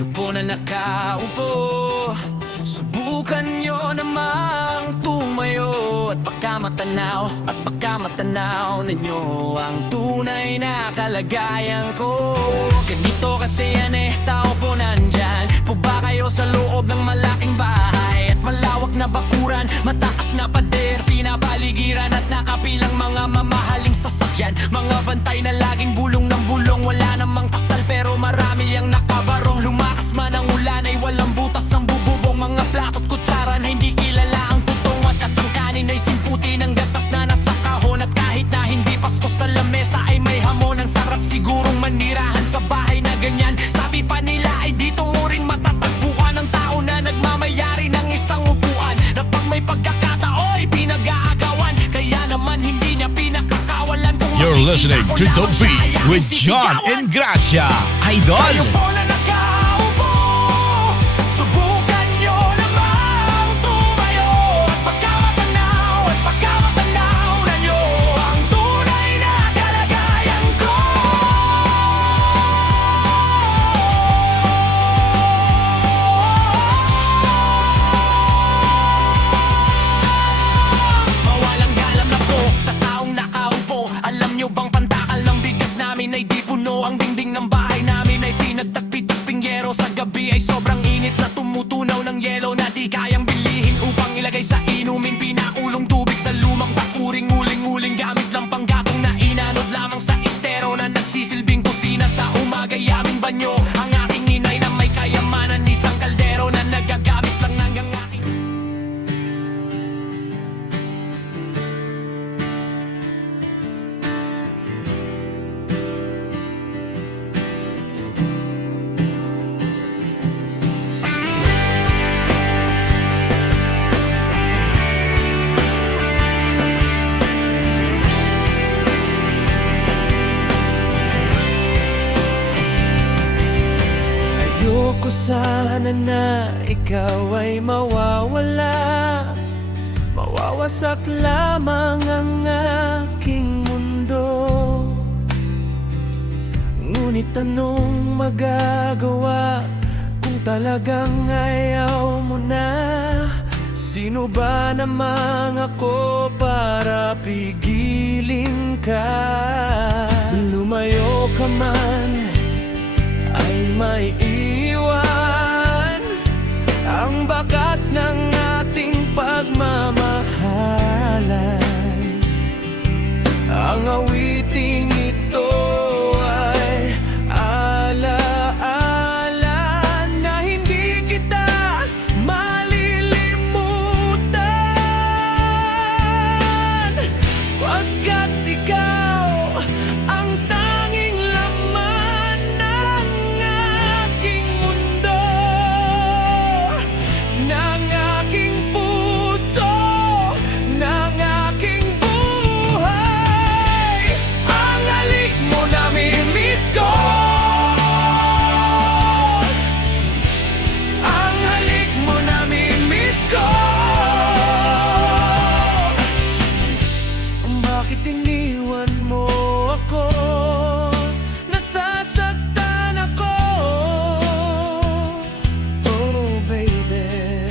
kayo po na nakaupo, subukan nyo namang tumayo. At baka matanaw ninyo ang tunay na kalagayan ko. Ganito kasi yan tao po nandyan po ba kayo sa loob ng malaking bahay at malawak na bakuran, mataas na pader, pinapaligiran at nakapilang mga mamahaling sasakyan. Mga bantay na laging bulong ng bulong, wala namang pasal pero marami ang nakabarong. Lumakas man ang ulan ay walang butas ang bububong, mga plato at kutsara na hindi kilala ang tutong. At ang kanin ay simputi ng gatas na nasa kahon. At kahit na hindi Pasko sa lamesa ay may hamon. Ang sarap sigurong manirahan sa bahay na ganyan. Sabi pa nila ay dito mo rin matatagpuan ang tao na nagmamayari ng isang upuan, na pag may pagkakataoy pinag-aagawan, kaya naman hindi niya pinakakawalan. You're listening to The Beat with John and Gracia, Idol. Kayo po na nakaupo, subukan nyo namang tumayo. At pagkamatanaw na nyo ang tunay na kalagayan ko. Mawalang galam na po sa taong nakaupo. Alam nyo bang pantakal ng bigas namin ay di puno? Ang dingding ng bahay namin ay pinagtagpi-tagping yero. Sa gabi ay sobrang init na tumutunaw ng yelo na di kayang bilihin upang ilagay sa inumin. Pinakulong tubig sa lumang takuring, uling-uling gamit lang panggatong na inanod lamang sa estero na nagsisilbing kusina sa umagay aming banyo. Ang aking inay na may kayamanan, isang kaldero na nagagamit lang hanggang aking ayoko sana na ikaw ay mawawala, mawawasak lamang ang aking mundo. Ngunit anong magagawa kung talagang ayaw mo na? Sino ba namang ako para pigilin ka? Lumayo ka man ay may iwan ang bakas ng ating pagmamahalan. Ang awiting ito ay alaala na hindi kita malilimutan, pagkat ikaw ang tanging laman ng aking mundo, ng aking puso, ng aking buhay. Ang halik mo namimiss ko, ang halik mo namimiss ko. Bakit iniwan mo ako? Nasasaktan ako. Oh baby,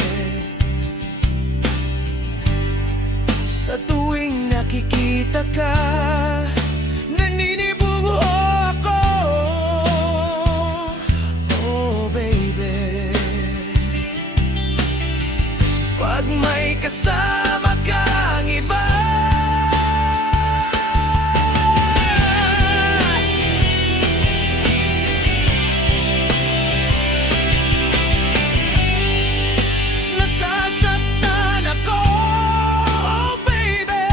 sa tuwing nakikita ka, naninibugho ako. Oh baby, pag may kasama kang iba, nasasaktan ako. Oh baby,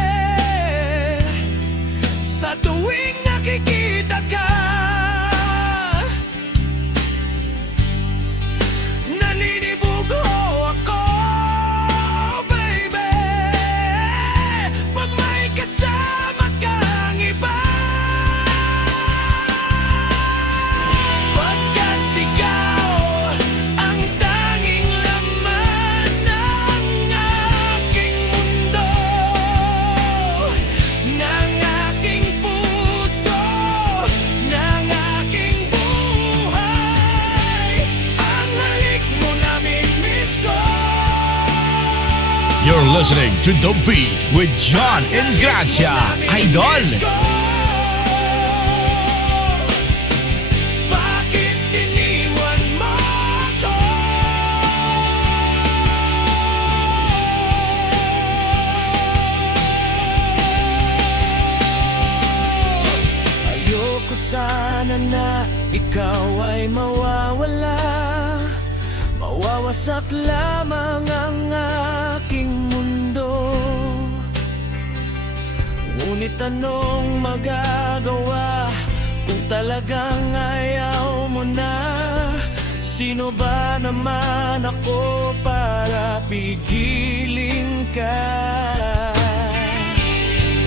You're listening to The Beat with John and Gracia, Idol. Bakit iniwan mo ako? Ayoko sana na ikaw ay mawawala. Mawawasak lamang ang aking mundo. Ngunit anong magagawa kung talagang ayaw mo na? Sino ba naman ako para pigilin ka?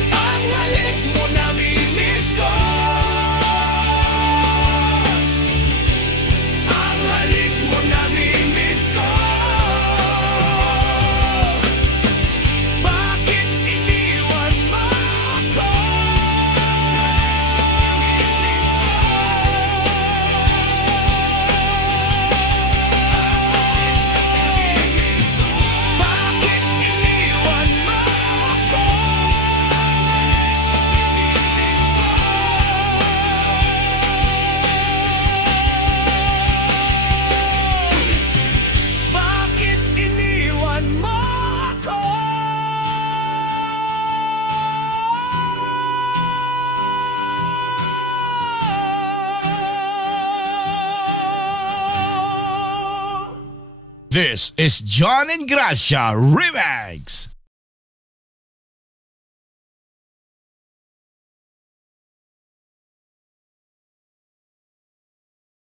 Ang halik mo namimiss ko. Ang halik mo namimiss ko. Bakit iniwan mo ako? Bakit iniwan mo ako? Bakit iniwan mo ako? This is John and Gracia Remix.